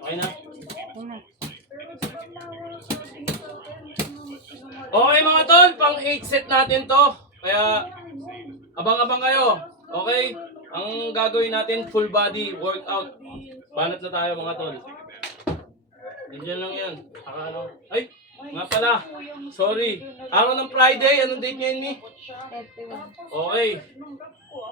Okay na? Okay mga tol, pang 8 set natin to. Kaya abang-abang kayo. Okay? Ang gagawin natin full body workout. Banat na tayo mga tol. Diyan lang yan. Ay, nga pala. Sorry. Araw ng Friday. Anong date ngayon ni? 31. Okay.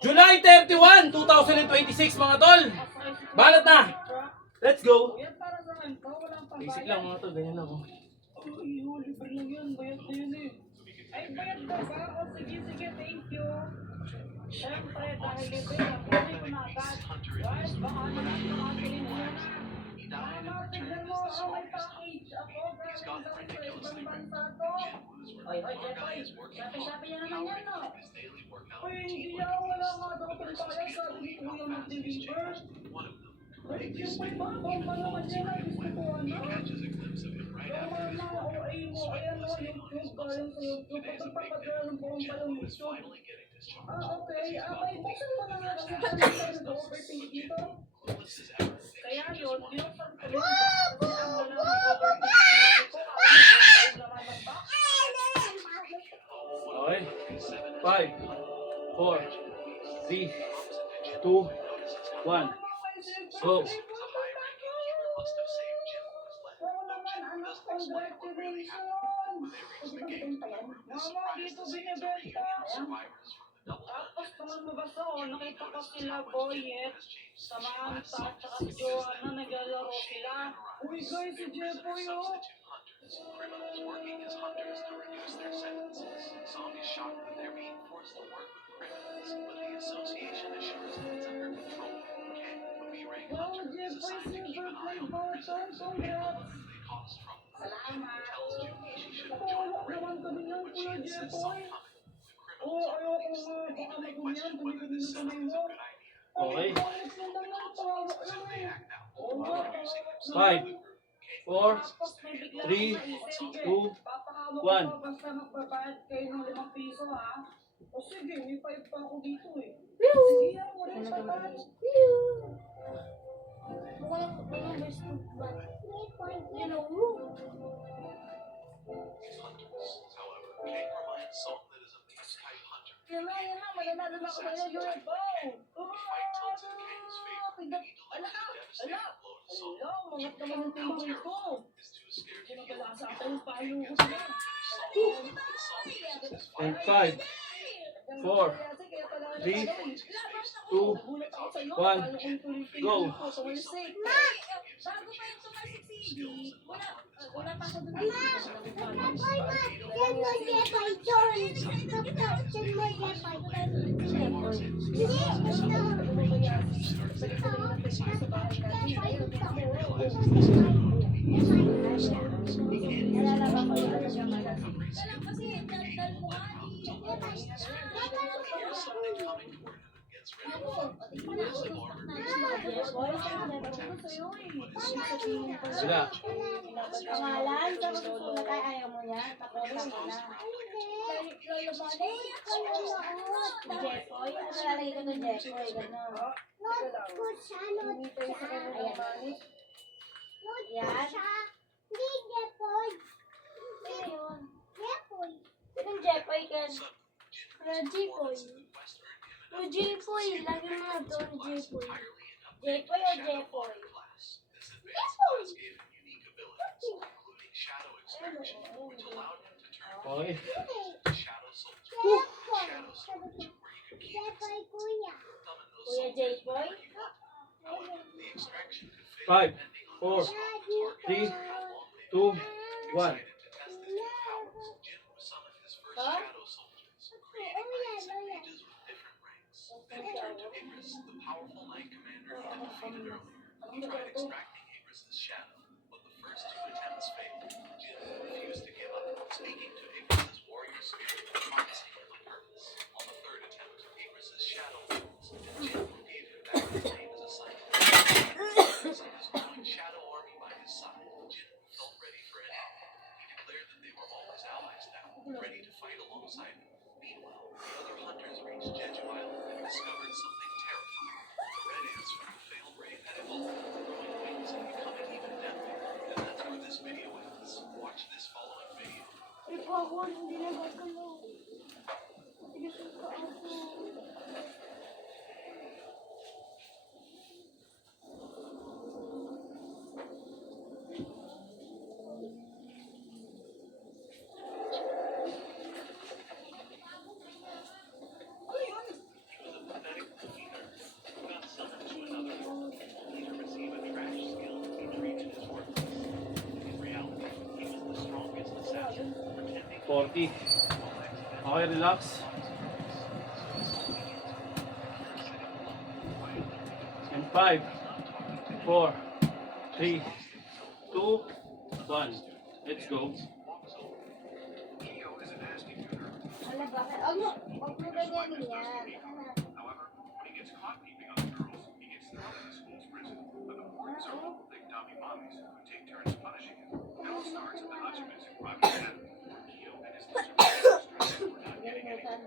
July 31, 2026 mga tol. Banat na. Let's go. Basic lang mga tol. Ganyan ako. Ay, bayad ka ba? O sige, thank you. Siyempre, dahil libre, kunin ko na agad. Guys, baka naman makakilin mo na. Mama, tignan mo, may package ako. Galing sa ibang bansa to. Ay, Jepoy, sabi niya naman yan, no? Uy, hindi ako, wala nga daw kung kaya sabi ni Kuya mag-deliver. Ay, Jepoy, bakit ba naman yan? Gusto ko, ano? Yung mga OA mo, ayan o, YouTube, galing sa YouTube. Pagpapadala ng buong palang YouTube. Okay. May buksan mo na nga kasi sabi sa nag-overthink dito. Kaya yun, binuksan ko yun. Kasi ang wala nag-overthink ko. Okay. 5, 4, 3, 2, 1. Go. Mama, dito binibenta. Tapos naman mabasa ko, nakita ko sila Boyet, Samantha, at saka si Joanna, naglalaro sila. Uy guys, si Jepoy oh. Criminals working as hunters to reduce their sentences. Zombies shocked that they're being forced to work with criminals, but the association assures them it's under control. Ken, a B-rank hunter, is assigned to keep an eye on the prisoners and handle them if they cause trouble. Ken tells Judy she shouldn't join the raid, but she insists on coming. The criminals are convinced that even they question whether this setup is a good idea. Okay. They find the consequences if they act out, using their 5, 4, 3, 2, 1. Basta magbabayad kayo ng 5 piso ha. O sige, may 5 pa ako dito eh. Pew! Sige, ako rin sa tayo. Walang best food ba? You know, Hunters, however, King reminds Salt that is a beast-type hunter. Yan na, mananalo na ako sa'yo, you're a bow. The fight tilts in King's favor, and he delivers a devastating blow to Salt. Mangat naman ang table ko. Is too scared to Hindi heal. pala sa akin, payo ko sila. Salt uses his And fire. 5, 4, 3, 2, 1. Go. bago pa yung tumasik si Iggy, wala pa ako doon. Sila. Pangalan, tapos susunod tayo, ayaw mo yan, tapos ako na. Jepoy, ano lalagay ko ng Jepoy, gano'n. Ayan. Sino yun? Sinong Jepoy ka? Jepoy. Jepoy, lagi mo na doon, Jepoy. Jepoy o Jepoy? Jepoy! Okay. Kuya Jepoy? 5, 4, 3, 2, 1. The powerful Night Commander had defeated earlier. He tried extracting Agris's shadow, but the first 2 attempts failed. Jin refused to give up, speaking to Agris's warrior spirit and promising him a purpose. On the 3rd attempt, Agris's shadow rose, and Jin gave him back his name as a sign of his growing shadow army by his side. Jin felt ready for anything. He declared that they were always allies now, ready to fight alongside him. Meanwhile, the other hunters reached Jeju Island and discovered something terrifying. The red ants from the failed raid Bawal, hindi na gagalaw. Matigas yung paa ko. Receive a trash skill he treats in his workplace. In reality, he was the strongest assassin, pretending 40. Okay, relax. And 5, 4, 3, 2, 1. Let's go. Wala ba? Huwag mo ganyanin yan. However, when he gets caught peeping on the girls, he gets thrown in the school's prison. But the boys are all big dummy mommies who take turns punishing him. It all starts at the Hutchins in Private Academy, where Keo and his teacher were not getting any.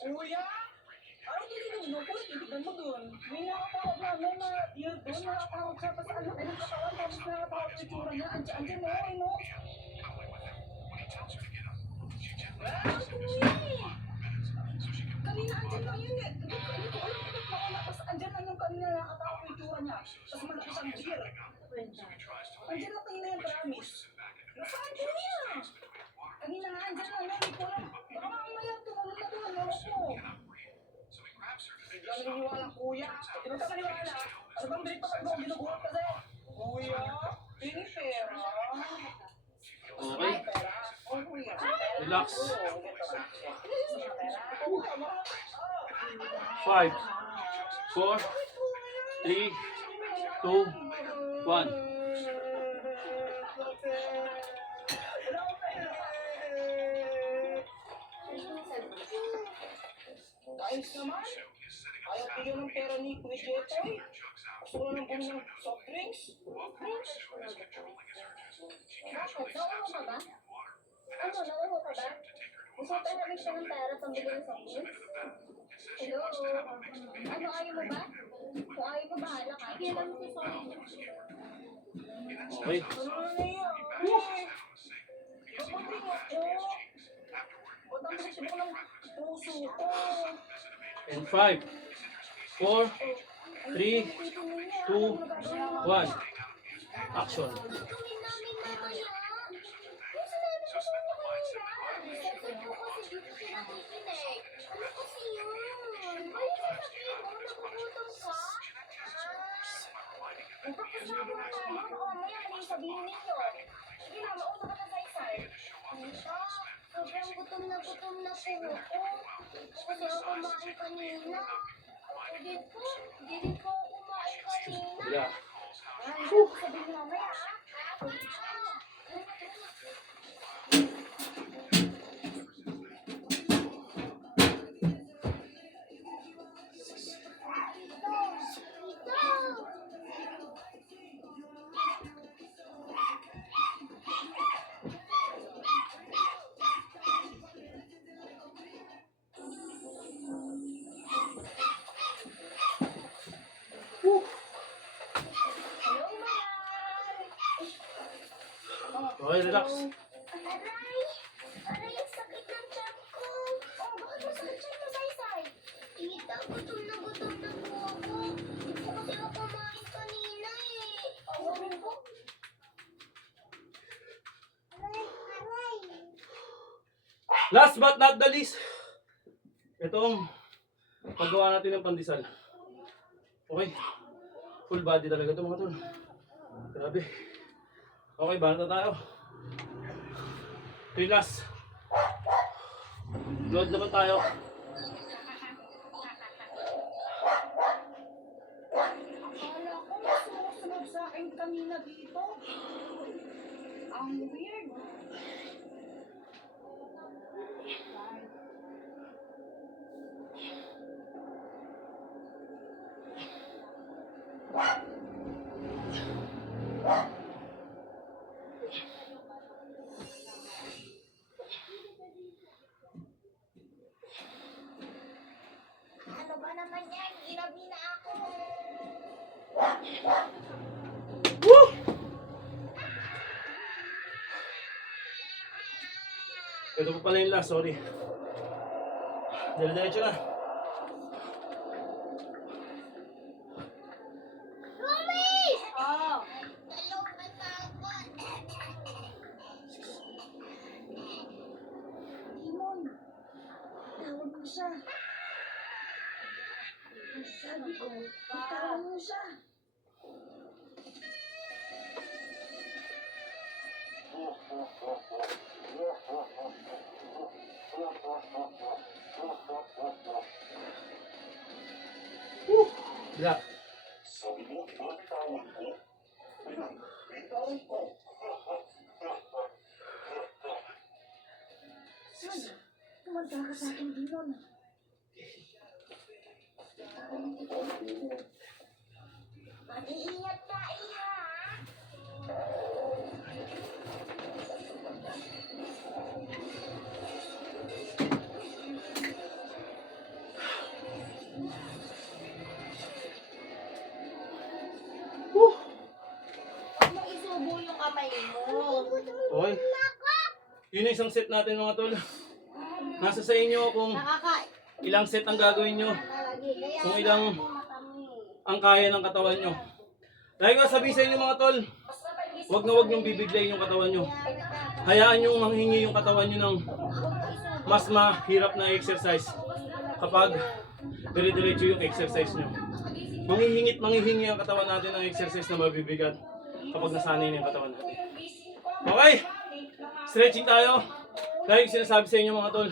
Kuya! Ano tinitin mo? Kung titigan mo dun. May nakatawag namin na yun doon, nakatawag siya pa sa ano, ay nakatawan, tapos nakatawag sa itsura niya. Andiyan mo, ay no? Kanina andyan lang yun eh. Hindi ko alam kung nakuha. Tapos andyan lang yung kanina nakatawag sa itsura niya. Tapos malaki siyang beer. Andyan lang kanina yung promise. Nasaan ko niya? Kanina nga andyan lang, no? Hindi ko alam. Baka mamaya tumulong na doon, ano ko? Biglang naniniwala, kuya. Hindi mo ka maniwala. Ano bang dito ka mo ginugulat kasi? Kuya, ini pera. Okay. Pera. Oh, kuya. Relax. Pera. 5, 4, 3, 2, 1. Ayos naman. Ayaw bigyan ng pera ni Kuya Jetoy. Gusto ko lang bumili ng soft drinks. Bakit? Nauuho ka ba? Ano, nauuho ka ba? Gusto ko namin siya ng pera pambili ng soft drinks? Hello? Ano, ayaw mo ba? Kung ayaw mo, bahala ka. Hindi lang si Solid. Okay. Ano na yan? Dumating ako. Ba't ang bilis mo ng puso ko? And 5, 4, 3, 2, 1. Action. Gagawin namin mamaya. Yung sinabi ko sa inyo kanina. Sensor ko kasi dito pinakikinig. Ano kasi yun? Ano sasabihin mo? Nagugutom ka? Tapos na ako na tayo. Mamaya ano yung sabihin ninyo? Sige na, mauna ka na sa isay. Tita, sobrang gutom na po ako. Kasi ako kumain kanina. Ako din po. Hindi din po ako kumain kanina. Yeah. Ay, sabihin mo mamaya ah. Okay, relax. Aray! Aray, ang sakit ng tiyan ko! Oh, bakit masakit tiyan mo, Saysay? Tita, gutom na po ako. Hindi po kasi ako kumain kanina eh. Ako rin po. Aray! Last but not the least, itong paggawa natin ng pandesal. Okay. Full body talaga ito mga tol. Grabe. Okay, banat na tayo. Relax. Load naman tayo. Akala ko mas sumusunod sa akin kanina dito. Ang weird. Ano ba naman yan? Ginabi na ako. Ito pa pala yung last, sorry. Diretso na. Promise! Oh. Nalobat na ako. Timon, tawag mo siya. Ang sabi ko, tawag mo siya. Wala. Sana, tumanda ka sa akin, Timon. Mag-iingat ka, iha. Huwag mo isubo yung kamay mo. Okay. Yun yung isang set natin mga tol. Nasa sa inyo kung ilang set ang gagawin nyo. Kung ilang ang kaya ng katawan nyo. Dahil nga sabihin sa inyo mga tol, wag na wag nyong bibiglayin yung katawan nyo. Hayaan nyong manghingi yung katawan nyo ng mas mahirap na exercise kapag dire-diretso yung exercise nyo. Manghihingi ang katawan natin ng exercise na mabibigat kapag nasanay na yung katawan natin. Okay, stretching tayo. Dahil sinasabi sa inyo mga tol,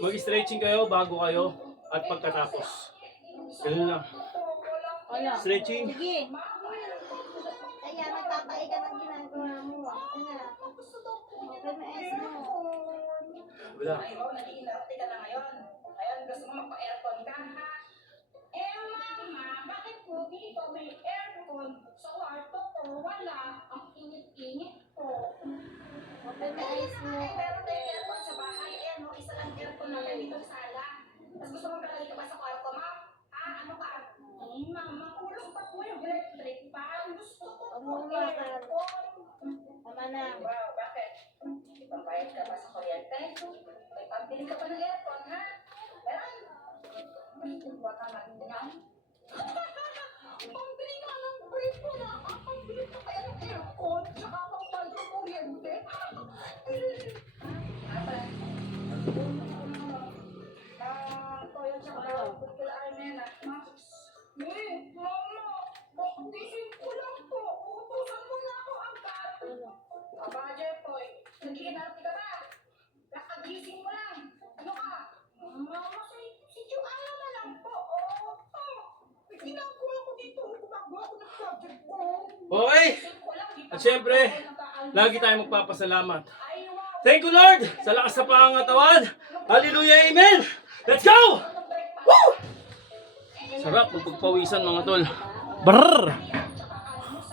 mag-stretching kayo bago kayo at pagkatapos. Ganun lang. Wala. Stretching. Sige. Kaya nagtatay ka ng ginagawa mo. Kaya, PMS mo. Wala. Nag-iinarte ka na ngayon. Ngayon, gusto mo magpa-aircon ka, ha? Eh, mama, bakit po dito may aircon? Sa kwarto ko, wala. Ang init-init po. PMS mo. Ay, meron tayong aircon sa bahay. Eh, no? Isa lang aircon namin dito sa sala. Tapos gusto mo kalali ka pa sa kwarto, ma? Ah, ano ka? Eh, mama, kulang pa po yung electric pa. Gusto ko po aircon. Tama na. Wow, bakit? Ipambayad ka ba sa kuryente? May pambili ka pa ng aircon, ha? Meron? May kuha ka man yan? Pambili nga ng brief ko na. Pambili ka kaya ng aircon, tsaka pambayad ng kuryente. Toyo tsaka bukil armen at mas. Mama, bakit ko lang po? Uutusan mo na ako agad. Abaje, Poy. Nag-iinarte ka ba? Kakagising mo lang. Ano ka? Mama, si Joanna na lang po. Ginagawa ko dito. Gumagawa ko ng project ko. Okay. Ko lang, di pa At syempre, ako lagi tayong magpapasalamat. Ay, wow. Thank you Lord sa lakas sa pangangatawan. Hallelujah, amen. Let's go! Woo! Sarap pagpagpawisan mga tol. Brrr!